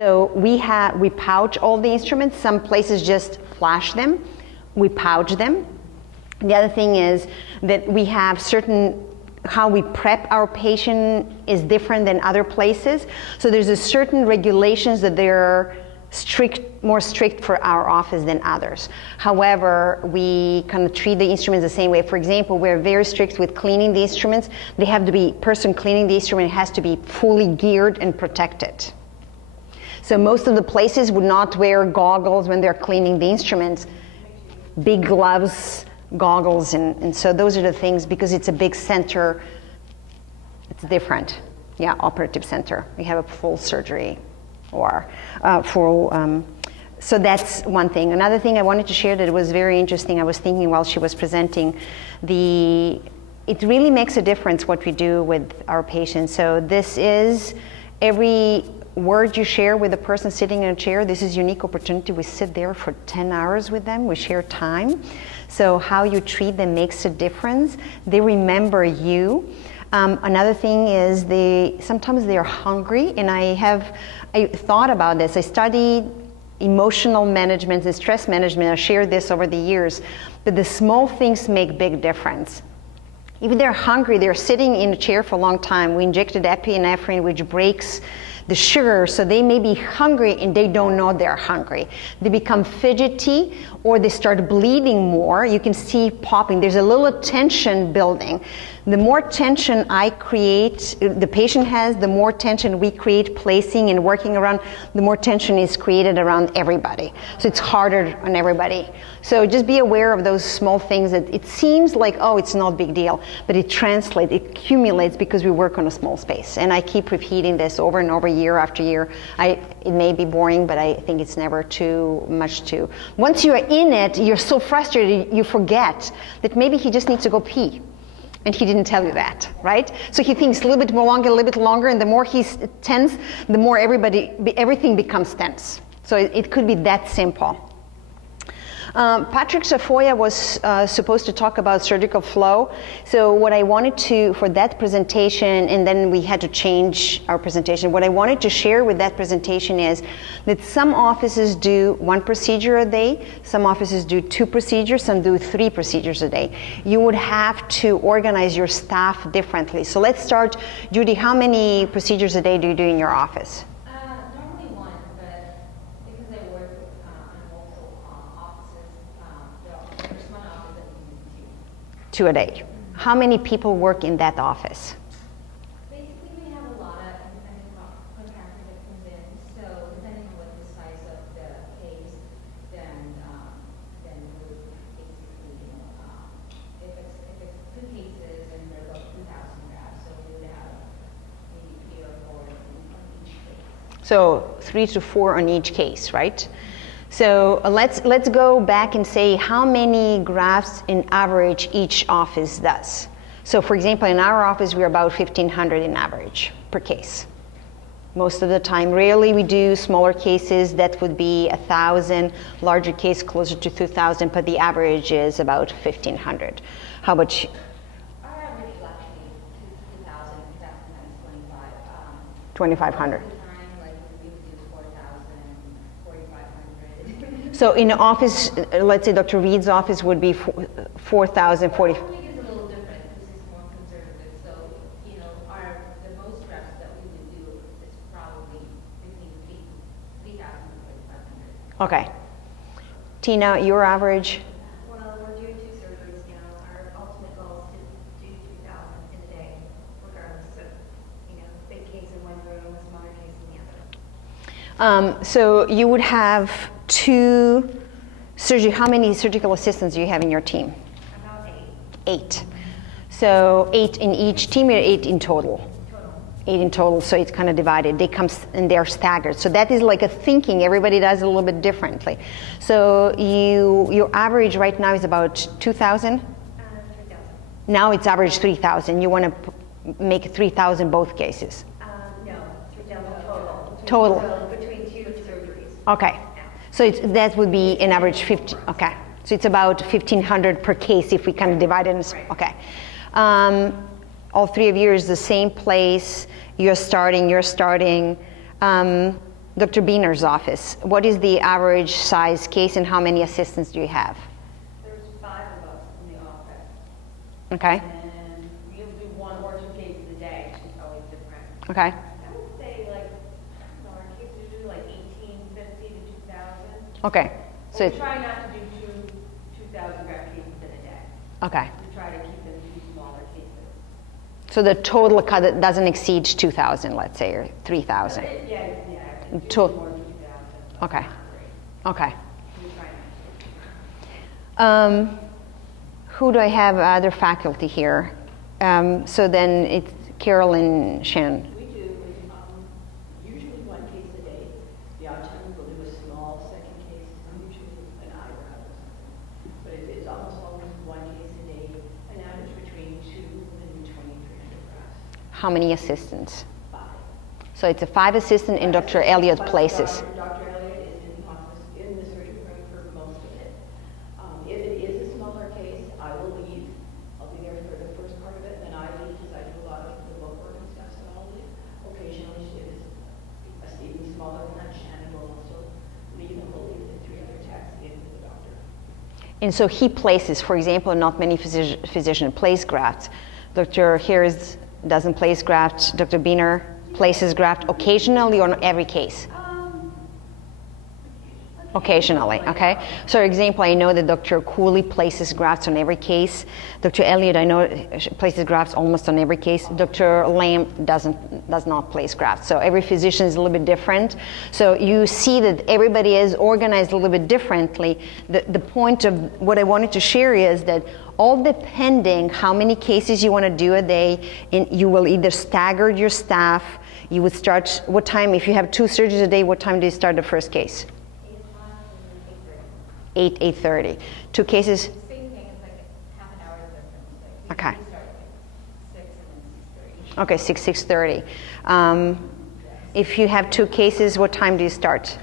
So we pouch all the instruments. Some places just flash them. We pouch them. The other thing is that we have how we prep our patient is different than other places. So there's a certain regulations that they're more strict for our office than others. However, we kind of treat the instruments the same way. For example, we're very strict with cleaning the instruments. They have to be, person cleaning the instrument has to be fully geared and protected. So most of the places would not wear goggles when they're cleaning the instruments, big gloves, goggles, and so those are the things, because it's a big center, it's different. Yeah, operative center. We have a full surgery or so that's one thing. Another thing I wanted to share that was very interesting, I was thinking while she was presenting, it really makes a difference what we do with our patients. So this is every word you share with the person sitting in a chair. This is unique opportunity. We sit there for 10 hours with them. We share time. So how you treat them makes a difference. They remember you. Another thing is sometimes they're hungry, and I thought about this. I studied emotional management and stress management. I shared this over the years, but the small things make big difference. If they're hungry, they're sitting in a chair for a long time. We injected epinephrine, which breaks the sugar, so they may be hungry and they don't know they're hungry. They become fidgety or they start bleeding more. You can see popping. There's a little tension building. The more tension I create, the patient has, the more tension we create placing and working around, the more tension is created around everybody. So it's harder on everybody. So just be aware of those small things that it seems like, oh, it's not a big deal, but it translates, it accumulates because we work on a small space. And I keep repeating this over and over, year after year. It may be boring, but I think it's never too much to. Once you're in it, you're so frustrated, you forget that maybe he just needs to go pee. And he didn't tell you that, right? So he thinks a little bit more longer, a little bit longer, and the more he's tense, the more everything becomes tense. So it could be that simple. Patrick Safoya was supposed to talk about surgical flow. So what I wanted to, for that presentation, and then we had to change our presentation, what I wanted to share with that presentation is that some offices do 1 procedure a day, some offices do 2 procedures, some do 3 procedures a day. You would have to organize your staff differently. So let's start, Judy, how many procedures a day do you do in your office? Normally 1, but because I work in multiple offices, there's 1 office that we do 2. 2 a day. How many people work in that office? Basically, we have a lot of independent contractors that comes in. So depending on what the size of the case, then we would basically, if it's 2 cases and there's about 2,000 grafts, so we would have maybe 3 or 4 on each case. So 3 to 4 on each case, right? So let's go back and say how many grafts in average each office does. So for example, in our office, we're about 1,500 in average per case. Most of the time, rarely we do smaller cases, that would be 1,000, larger case closer to 2,000, but the average is about 1,500. How about you? Our average is actually 2,000, 2,500. 2,500. So So in the office, let's say Dr. Reed's office would be 4,000, 40. Our clinic is a little different. This is more conservative. So, the most reps that we would do is probably between 3,000 and 4,500. Okay. Tina, your average? Well, we're doing 2 surgeries now. Our ultimate goal is to do 3,000 in a day, regardless of, big case in one room, a smaller case in the other. So you would have 2 surgery. How many surgical assistants do you have in your team? About 8. So 8 in each team, or 8 in total? Total. 8 in total, so it's kind of divided. They come and they're staggered. So that is like a thinking. Everybody does it a little bit differently. So your average right now is about 2,000? 3,000. Now it's average 3,000. You want to make 3,000 both cases? No, 3,000 total. Total. So between 2 surgeries. Okay. So that would be an average 50. Okay. So it's about 1,500 per case if we kind of divide it. Okay. All 3 of you is the same place. You're starting. Dr. Biener's office, what is the average size case and how many assistants do you have? There's 5 of us in the office. Okay. And we'll do 1 or 2 cases a day. It's always different. Okay. I would say like, our cases usually like 1850 to 2,000. Okay. So We try not to do 2,000 graft cases in a day. okay. We try to keep them to smaller cases. So the total cut doesn't exceed 2,000, let's say, or 3,000. Yeah. It's To- more than 2,000. Okay. Great. Okay. We try not to. Who do I have other faculty here? So then it's Carol and Shannon. We do usually 1 case a day. The odd time we'll do a small second case, usually an eyebrow or something. But it's almost always 1 case a day, an average between 2 and 2,300 grafts. How many assistants? 5. So it's a 5 assistant in Dr. Elliott Plus places. Dr. Elliott is in the office, in the surgery room for most of it. If it is a smaller case, I will leave. I'll be there for the first part of it, and then I leave because I do a lot of the book work and stuff, so I'll leave. Occasionally, if it's even smaller than that, Shannon will also leave, and we'll leave the 3 other techs in with the doctor. And so he places, for example, not many physicians place grafts. Dr. Harris doesn't place grafts. Dr. Biener places graft occasionally or not every case? Occasionally, okay? So, for example, I know that Dr. Cooley places grafts on every case. Dr. Elliott, I know, places grafts almost on every case. Dr. Lamb does not place grafts. So every physician is a little bit different. So you see that everybody is organized a little bit differently. The point of what I wanted to share is that all depending how many cases you want to do a day, and you will either stagger your staff. You would start, what time, if you have 2 surgeries a day, what time do you start the first case? 8:30. 2 cases? Same thing, it's like half an hour difference. Like Okay. we start at 6 and then 6:30. Okay, 6:30. If you have 2 cases, what time do you start?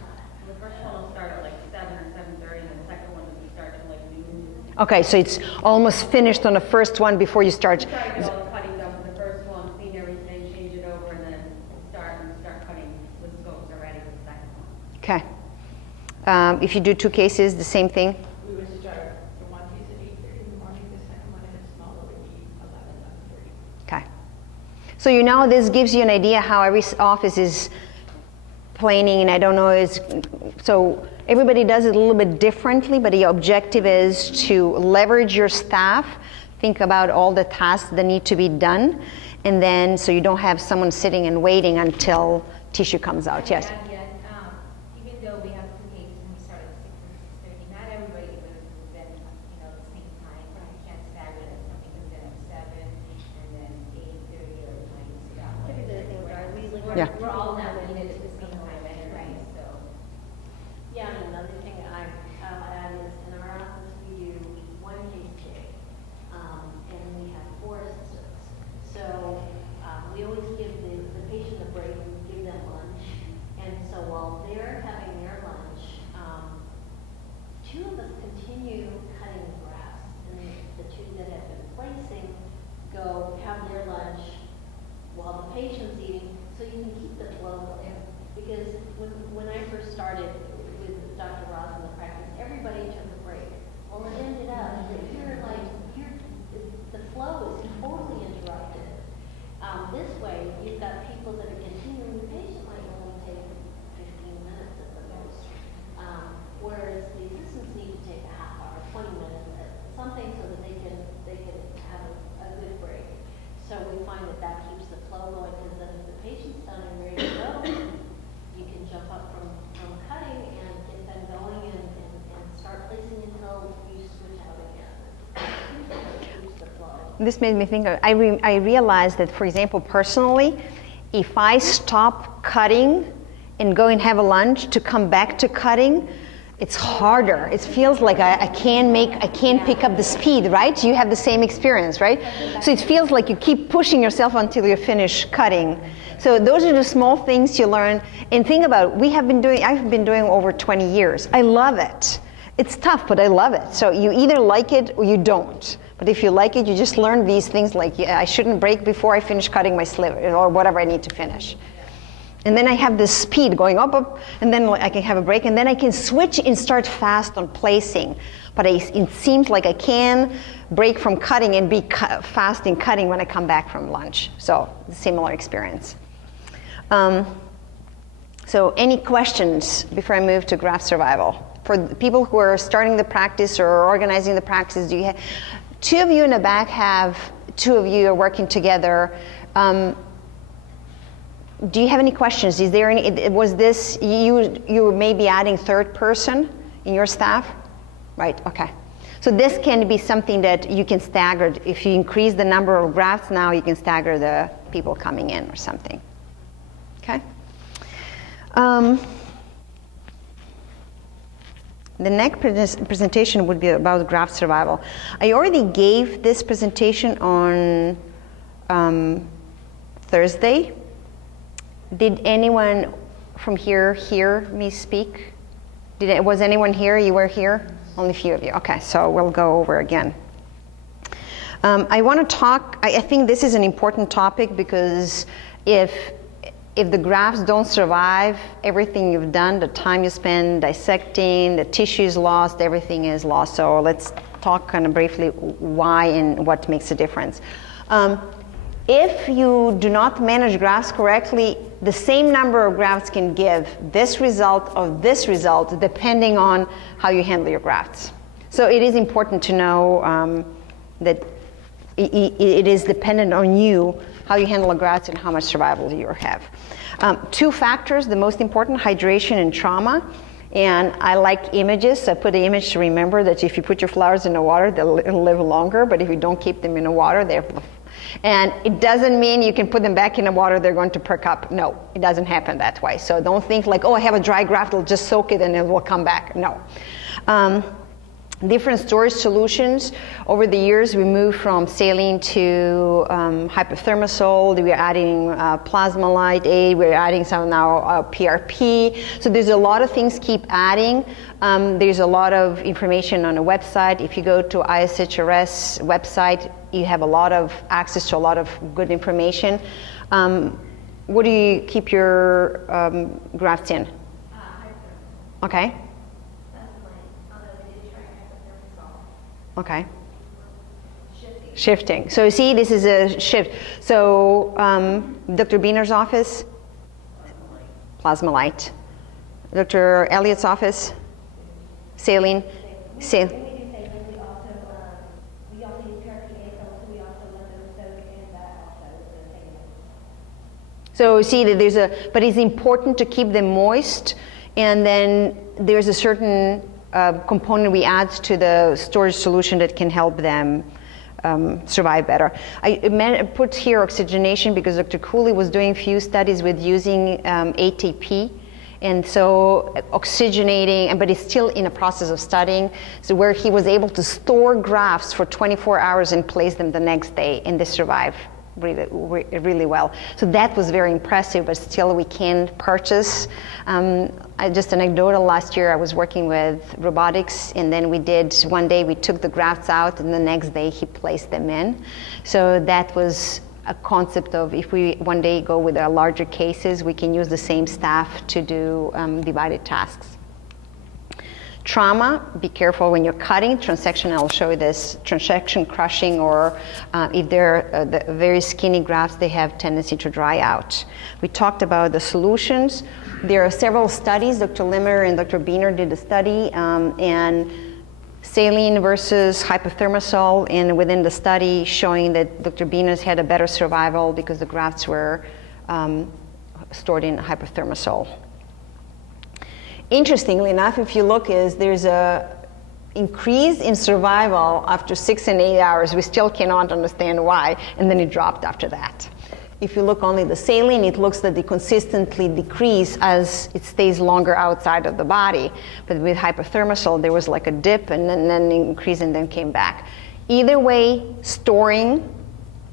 The first one will start at like 7 or 7:30, and the second one will start at like noon. Okay, so it's almost finished on the first one before you start. Try to get all the cutting done for the first one, clean everything, change it over, and then start cutting with scopes already for the second one. Okay. If you do 2 cases, the same thing? We would start the 1 case at 8:30 in the morning, the second one, if it's smaller, would be 11:30. Okay. So you know this gives you an idea how every office is planning, and I don't know, so everybody does it a little bit differently, but the objective is to leverage your staff, think about all the tasks that need to be done, and then so you don't have someone sitting and waiting until tissue comes out. Yes? And yet, even though we have 2 cases and we start at 6 and 6:30, not everybody would have been, the same time. You can't stagger that. Something comes in at 7 and then 8:30 or 9. Typically, the thing with our, we usually Yeah. We're all not needed at the same time anyway, so. Yeah, and another thing I'll add is in our office, we do 1 case a day, and we have 4 assistants. So we always give the patient a break, we give them lunch, and so while they're having their lunch, 2 of us continue cutting the grafts, and the 2 that have been placing go have their lunch while the patient's eating, so you can keep the flow going. Because when I first started with Dr. Ross in the practice, everybody took a break. Well, it ended up that the flow is totally interrupted. This way, you've got people that are continuing. The patient might only take 15 minutes at the most, whereas the assistants need to take a half hour, 20 minutes, something so that they can have a good break. So we find that keeps the flow going, because then if the patient's done and ready to go, you can jump up from cutting and get them going and start placing until you switch out again. It keeps the flow. This made me think, I realized that, for example, personally, if I stop cutting and go and have a lunch to come back to cutting, it's harder. It feels like I can't pick up the speed, right? You have the same experience, right? So it feels like you keep pushing yourself until you finish cutting. So those are the small things you learn. And think about, I've been doing over 20 years. I love it. It's tough, but I love it. So you either like it or you don't. But if you like it, you just learn these things like, I shouldn't break before I finish cutting my sliver or whatever I need to finish. And then I have this speed going up, and then I can have a break, and then I can switch and start fast on placing. But it seems like I can break from cutting and be fast in cutting when I come back from lunch. So, similar experience. So, any questions before I move to graft survival? For the people who are starting the practice or organizing the practice, do you have, two of you in the back have, two of you are working together. Do you have any questions? Is there any, was this, you may be adding third person in your staff? Right, okay. So this can be something that you can stagger. If you increase the number of grafts now, you can stagger the people coming in or something. Okay? The next presentation would be about graft survival. I already gave this presentation on Thursday. Did anyone from here hear me speak? Was anyone here? You were here? Only a few of you. Okay, so we'll go over again. I want to talk, I think this is an important topic because if the grafts don't survive, everything you've done, the time you spend dissecting, the tissue is lost, everything is lost. So let's talk kind of briefly why and what makes a difference. If you do not manage grafts correctly, the same number of grafts can give this result or this result depending on how you handle your grafts. So it is important to know that it is dependent on you how you handle a graft and how much survival you have. Two factors, the most important, hydration and trauma. And I like images, so I put an image to remember that if you put your flowers in the water, they'll live longer, but if you don't keep them in the water, and it doesn't mean you can put them back in the water, they're going to perk up. No, it doesn't happen that way. So don't think like, oh, I have a dry graft, I'll just soak it and it will come back. No. Different storage solutions. Over the years, we moved from saline to hypothermosol. We're adding plasmalite aid. We're adding some now PRP. So there's a lot of things keep adding. There's a lot of information on the website. If you go to ISHRS website, you have a lot of access to a lot of good information. What do you keep your grafts in? Okay. Okay. Shifting. So you see, this is a shift. So Dr. Biener's office, plasmalite. Dr. Elliott's office, saline. Saline. So see that there's but it's important to keep them moist, and then there's a certain component we add to the storage solution that can help them survive better. I put here oxygenation because Dr. Cooley was doing a few studies with using ATP, and so oxygenating, but he's still in a process of studying, so where he was able to store grafts for 24 hours and place them the next day, and they survive really well. So that was very impressive, but still we can purchase. Just anecdotal, last year I was working with robotics, and then one day we took the grafts out, and the next day he placed them in. So that was a concept of if we one day go with our larger cases, we can use the same staff to do divided tasks. Trauma, be careful when you're cutting. Transection, I'll show you this. Transection crushing, or if they're the very skinny grafts, they have tendency to dry out. We talked about the solutions. There are several studies. Dr. Limmer and Dr. Biener did a study, and saline versus hypothermosol, and within the study showing that Dr. Biener's had a better survival because the grafts were stored in hypothermosol. Interestingly enough, if you look, there's a increase in survival after 6 and 8 hours. We still cannot understand why, and then it dropped after that. If you look only the saline, it looks that they consistently decrease as it stays longer outside of the body. But with hypothermosol, there was like a dip and then increase and then came back. Either way, storing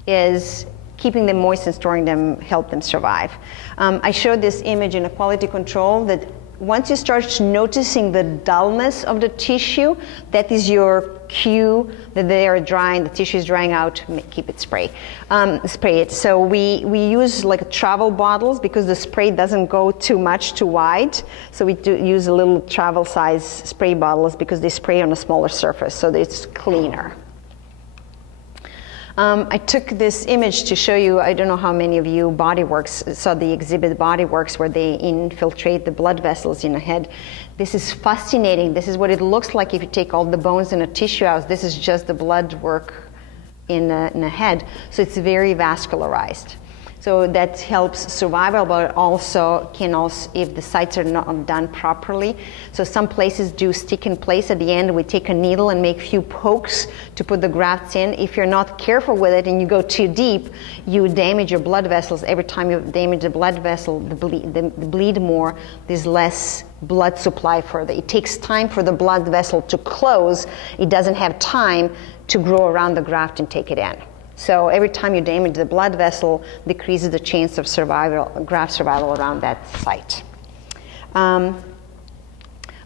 is keeping them moist and storing them help them survive. I showed this image in a quality control that once you start noticing the dullness of the tissue, that is your cue that they are drying, the tissue is drying out, keep it spray it. So we use like travel bottles because the spray doesn't go too much too wide. So we do use a little travel size spray bottles because they spray on a smaller surface, so that it's cleaner. I took this image to show you, I don't know how many of you Bodyworks saw the exhibit Bodyworks where they infiltrate the blood vessels in the head. This is fascinating. This is what it looks like if you take all the bones and the tissue out. This is just the blood work in the head. So it's very vascularized. So that helps survival, but also can also, if the sites are not done properly. So some places do stick in place. At the end, we take a needle and make a few pokes to put the grafts in. If you're not careful with it and you go too deep, you damage your blood vessels. Every time you damage the blood vessel, the bleed more, there's less blood supply further. It takes time for the blood vessel to close. It doesn't have time to grow around the graft and take it in. So every time you damage the blood vessel, decreases the chance of survival, graft survival around that site. I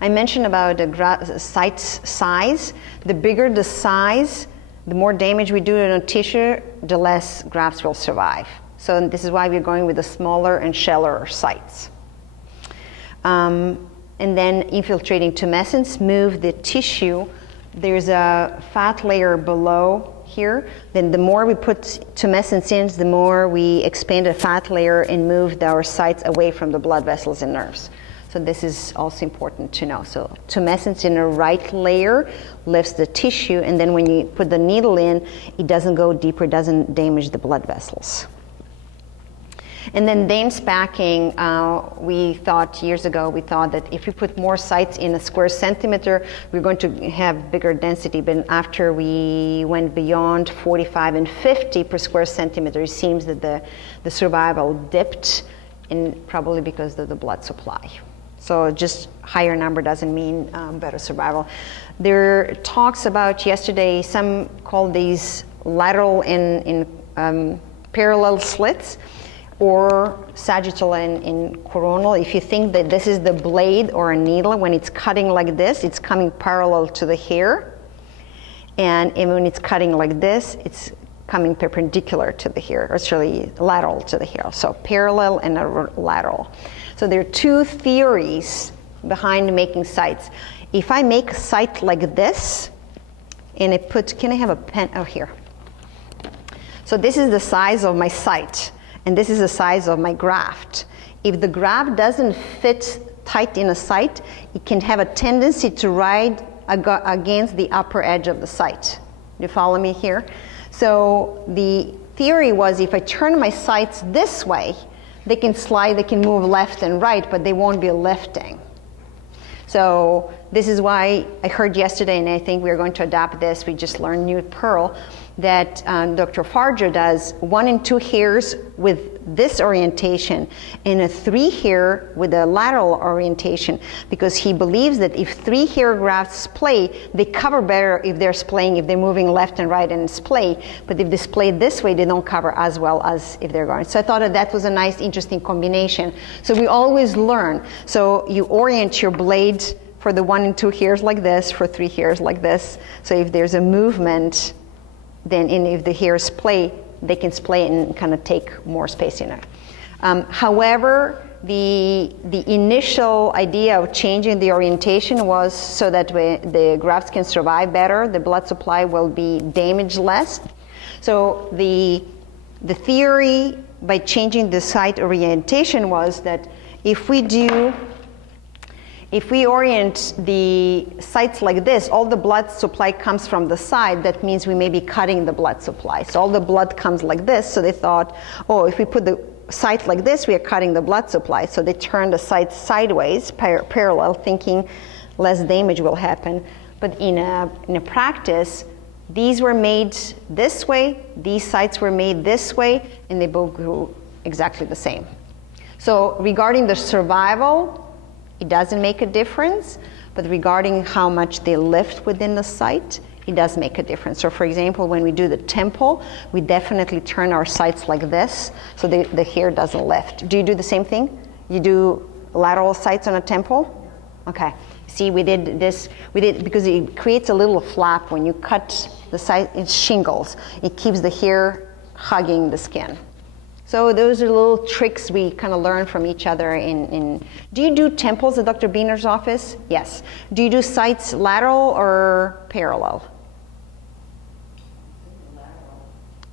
mentioned about the site size. The bigger the size, the more damage we do in a tissue, the less grafts will survive. So this is why we're going with the smaller and shallower sites. And then infiltrating tumescence, move the tissue. There's a fat layer below here. Then the more we put tumescence in, the more we expand the fat layer and move our sites away from the blood vessels and nerves. So this is also important to know. So tumescence in the right layer lifts the tissue, and then when you put the needle in, it doesn't go deeper, doesn't damage the blood vessels. And then Dames packing, we thought years ago, that if we put more sites in a square centimeter, we're going to have bigger density. But after we went beyond 45 and 50 per square centimeter, it seems that the survival dipped, and probably because of the blood supply. So just higher number doesn't mean better survival. There are talks about yesterday, some call these lateral and parallel slits, or sagittal and coronal. If you think that this is the blade or a needle, when it's cutting like this, it's coming parallel to the hair. And when it's cutting like this, it's coming perpendicular to the hair, or actually lateral to the hair. So parallel and lateral. So there are two theories behind making sites. If I make a site like this, and I put, can I have a pen? Oh, here. So this is the size of my site. And this is the size of my graft. If the graft doesn't fit tight in a site, it can have a tendency to ride against the upper edge of the site. You follow me here? So the theory was if I turn my sites this way, they can slide, they can move left and right, but they won't be lifting. So this is why I heard yesterday, and I think we're going to adapt this, we just learned new Pearl, that Dr. Farger does 1 and 2 hairs with this orientation and a 3 hair with a lateral orientation, because he believes that if 3 hair grafts splay, they cover better if they're splaying, if they're moving left and right and splay, but if they splay this way, they don't cover as well as if they're going. So I thought that was a nice, interesting combination. So we always learn. So you orient your blade for the 1 and 2 hairs like this, for 3 hairs like this. So if there's a movement, then if the hairs splay, they can splay and kind of take more space in it. However, the initial idea of changing the orientation was so that the grafts can survive better, the blood supply will be damaged less. So the theory by changing the site orientation was that if we orient the sites like this, all the blood supply comes from the side. That means we may be cutting the blood supply. So all the blood comes like this. So they thought, oh, if we put the site like this, we are cutting the blood supply. So they turned the site sideways, parallel, thinking less damage will happen. But in a practice, these were made this way, these sites were made this way, and they both grew exactly the same. So regarding the survival, it doesn't make a difference, but regarding how much they lift within the site, it does make a difference. So for example, when we do the temple, we definitely turn our sites like this, so the hair doesn't lift. Do you do the same thing? You do lateral sites on a temple? Okay. See, we did this, because it creates a little flap when you cut the side, it's shingles. It keeps the hair hugging the skin. So those are little tricks we kind of learn from each other do you do temples at Dr. Biener's office? Yes. Do you do sites lateral or parallel?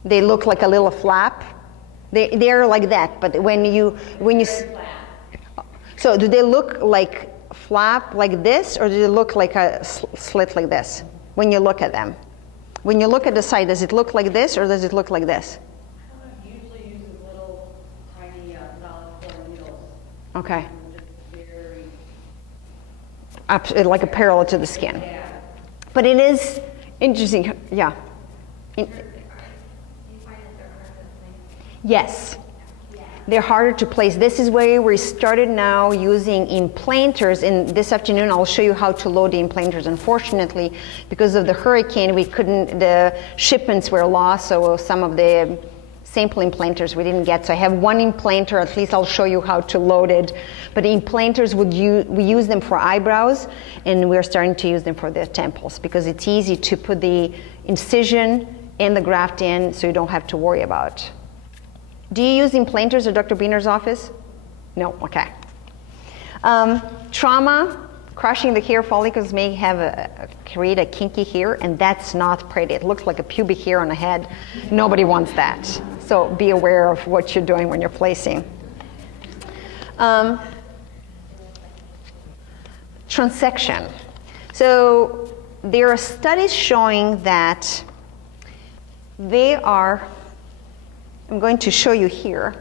They look like a little flap. They're like that, but when you so do they look like flap like this, or do they look like a slit like this when you look at them? When you look at the side, does it look like this or does it look like this? Usually uses little tiny solid core needles. Okay. Just very, Like a parallel to the skin. yeah. But it is interesting, yeah. Do you find that they're hard to place? Yes. They're harder to place. This is where we started now using implanters, and this afternoon I'll show you how to load the implanters. Unfortunately, because of the hurricane, the shipments were lost, so some of the sample implanters we didn't get. So I have one implanter, at least I'll show you how to load it. But the implanters, we use them for eyebrows, and we're starting to use them for the temples, because it's easy to put the incision and the graft in, so you don't have to worry about it. Do you use implanters at Dr. Biener's office? No, okay. Trauma, crushing the hair follicles may create a kinky hair, and that's not pretty. It looks like a pubic hair on the head. Nobody wants that. So be aware of what you're doing when you're placing. Transection. So there are studies showing that I'm going to show you here.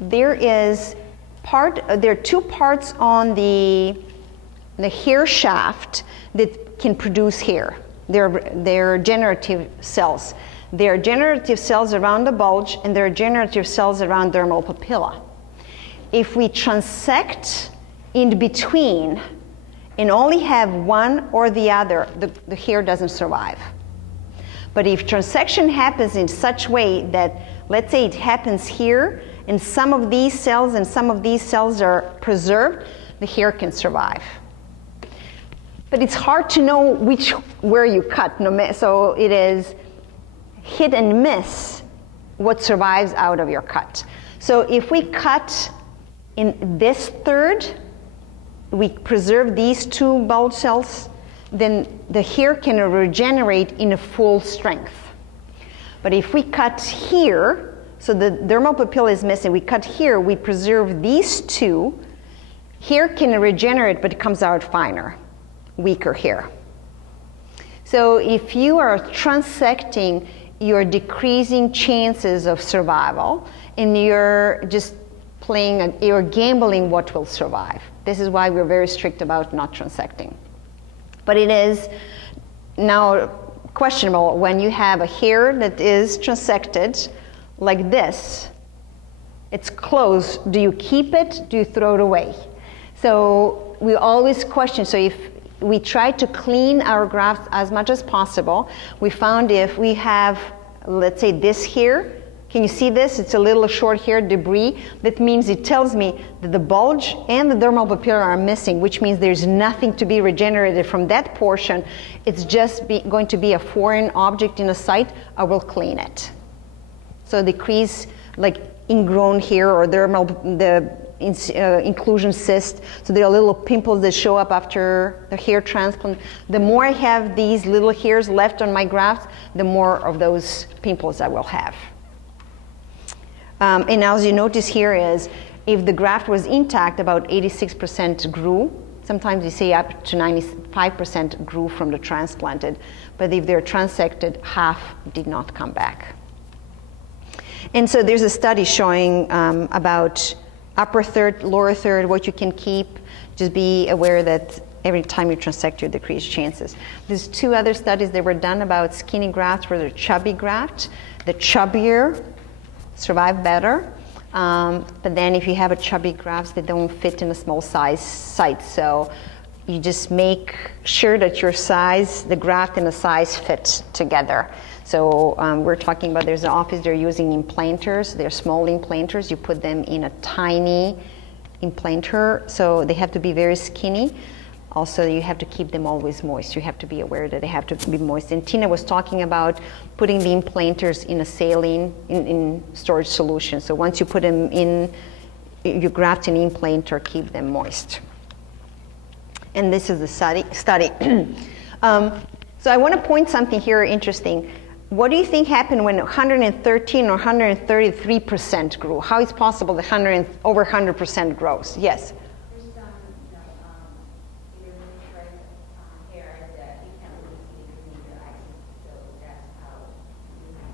There are two parts on the hair shaft that can produce hair. They're generative cells. There are generative cells around the bulge, and there are generative cells around dermal papilla. If we transect in between and only have one or the other, the hair doesn't survive. But if transection happens in such a way that, let's say it happens here, and some of these cells and some of these cells are preserved, the hair can survive. But it's hard to know where you cut, so it is hit and miss what survives out of your cut. So if we cut in this third, we preserve these two bulge cells, then the hair can regenerate in a full strength. But if we cut here, so the dermal papilla is missing, we cut here, we preserve these two, hair can regenerate, but it comes out finer, weaker hair. So if you are transecting, you're decreasing chances of survival, and you're just you're gambling what will survive. This is why we're very strict about not transecting. But it is now questionable when you have a hair that is transected like this. It's closed. Do you keep it? Do you throw it away? So we always question. So if we try to clean our grafts as much as possible, we found if we have, let's say, this here, can you see this? It's a little short hair debris. That means it tells me that the bulge and the dermal papilla are missing, which means there's nothing to be regenerated from that portion. It's just going to be a foreign object in a site. I will clean it. So decrease like ingrown hair or inclusion cyst. So there are little pimples that show up after the hair transplant. The more I have these little hairs left on my grafts, the more of those pimples I will have. And as you notice here is, if the graft was intact, about 86% grew. Sometimes you say up to 95% grew from the transplanted. But if they're transected, half did not come back. And so there's a study showing about upper third, lower third, what you can keep. Just be aware that every time you transect, you decrease chances. There's two other studies that were done about skinny grafts where they're chubby graft. The chubbier survive better. But then if you have a chubby grafts, they don't fit in a small size site. So you just make sure that your size, the graft and the size fit together. So we're talking about, there's an office, they're using implanters. They're small implanters. You put them in a tiny implanter, so they have to be very skinny. Also, you have to keep them always moist. You have to be aware that they have to be moist. And Tina was talking about putting the implanters in a saline, in storage solution. So once you put them in, you graft an implanter, keep them moist. And this is the study. So I want to point something here interesting. What do you think happened when 113 or 133% grew? How is possible that over 100% grows? Yes? There's some, either miniaturized hair that you can't really see because you need your eyes. So that's how,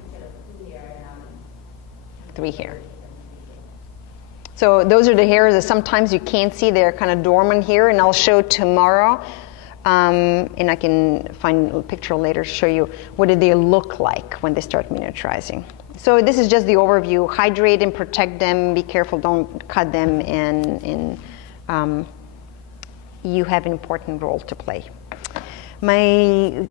instead of 2 hair, now 3 hair. So those are the hairs that sometimes you can't see. They're kind of dormant here, and I'll show tomorrow. And I can find a picture later to show you what did they look like when they start miniaturizing. So this is just the overview. Hydrate and protect them. Be careful, don't cut them, and you have an important role to play. My